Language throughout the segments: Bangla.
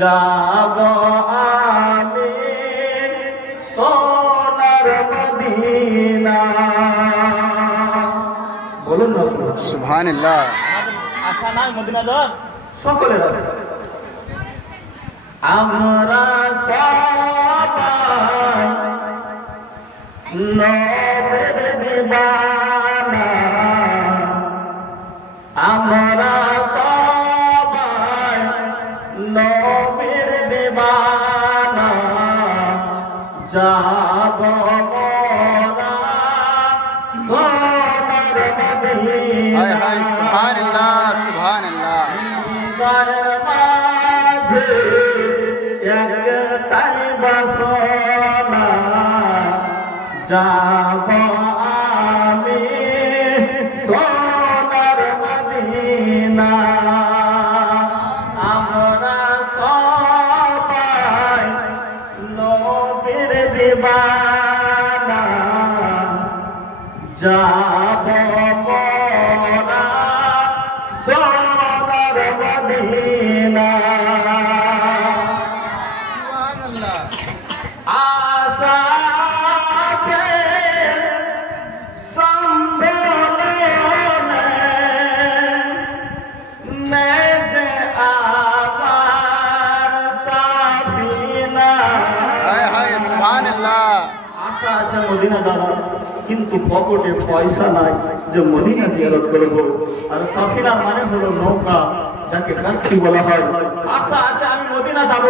যাব আমি সোনার মদিনা। বলুন না সুবহানাল্লাহ। আশা নাই মদিনা যাওয়ার, সকলের আশা। আমরা সবাই নবের দিবানা, আমরা সবাই নবের দিবানা, যাব মোরা সোনার মদিনা। হায় হায় সুবহানাল্লাহ সুবহানাল্লাহ। হৃদয়ের মাঝে একটাই বাসনা, যাব আমি সোনার মদিনা। আমরা সবাই নবীর দিবানা, যাব মোরা সোনার মদিনা। আশা আছে সম্বলনে, নেই যে আমার সাফিনা। হায় হায় সুবহানাল্লাহ। আশা আছে মদিনা যাওয়ার, কিন্তু পকেটে পয়সা নাই যে মদিনা জিয়ারত করব। আর সাফিনা মানে হলো নৌকা, যাকে কাস্তি বলা হয়। আশা আছে আমি মদিনা যাব,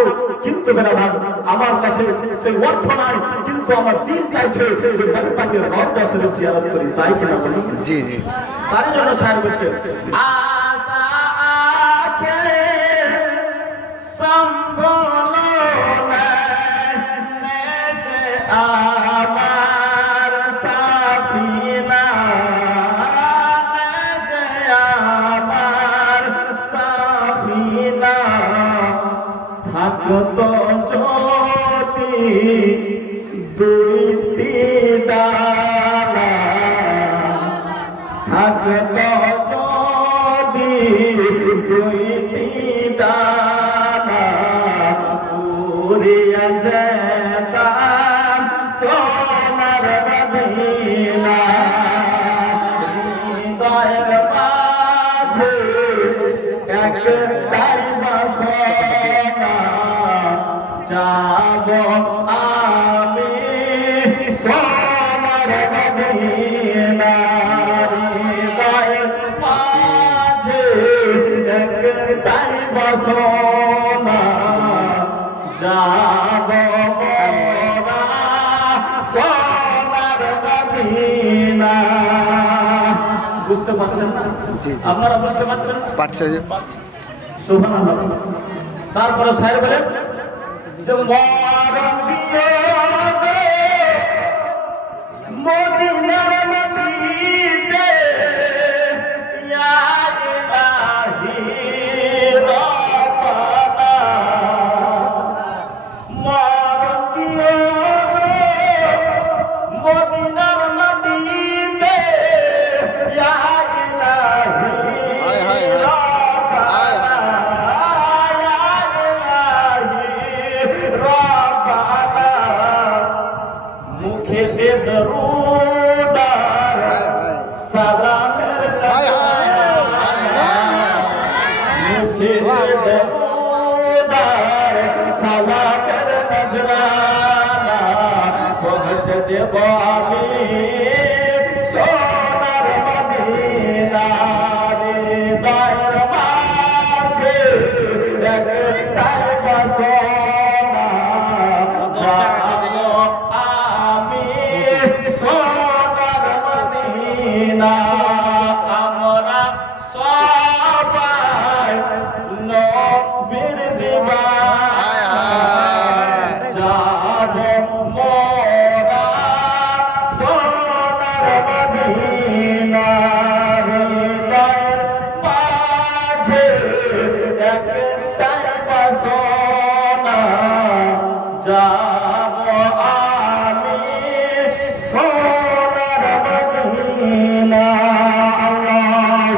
কিন্তু বেরাদার আমার কাছে সেই অর্থ নাই, কিন্তু আমার দিল চাইছে যে পাকের রওজা শরীফ জিয়ারত করি, তাই কিনা বলি? জি জি। তার জন্য শায়ের বলছে, আশা আছে সম্বলনে, নেই যে আমার সাফিনা, নেই যে আমার সাফিনা। থাকতো যদি দুইটি ডানা, থাকতো যদি দুইটি ডানা, উড়িয়া যেতাম সোনার মদিনা। হৃদয়ের মাঝে একটাই বাসনা, যাব আমি সোনার মদিনা। হৃদয়ের মাঝে একটাই বাসনা, যাব মোরা সোনার মদিনা। বুঝতে পারছেন না? জি জি। আপনারা বুঝতে পারছেন? পারছে যে সুবহানাল্লাহ। তারপরে শায়ের বলে যে মরণ দিয়ে মদিনার নদীতে, ইয়া ইলাহি রাব্বানা। মরণ দিয়ে মদিনার নদীতে, ইয়া ইলাহি হায় হায় হায়। হায় হায়। মুখে দরুদার সালাম, হায় হায়। মুখে দরুদার সালাম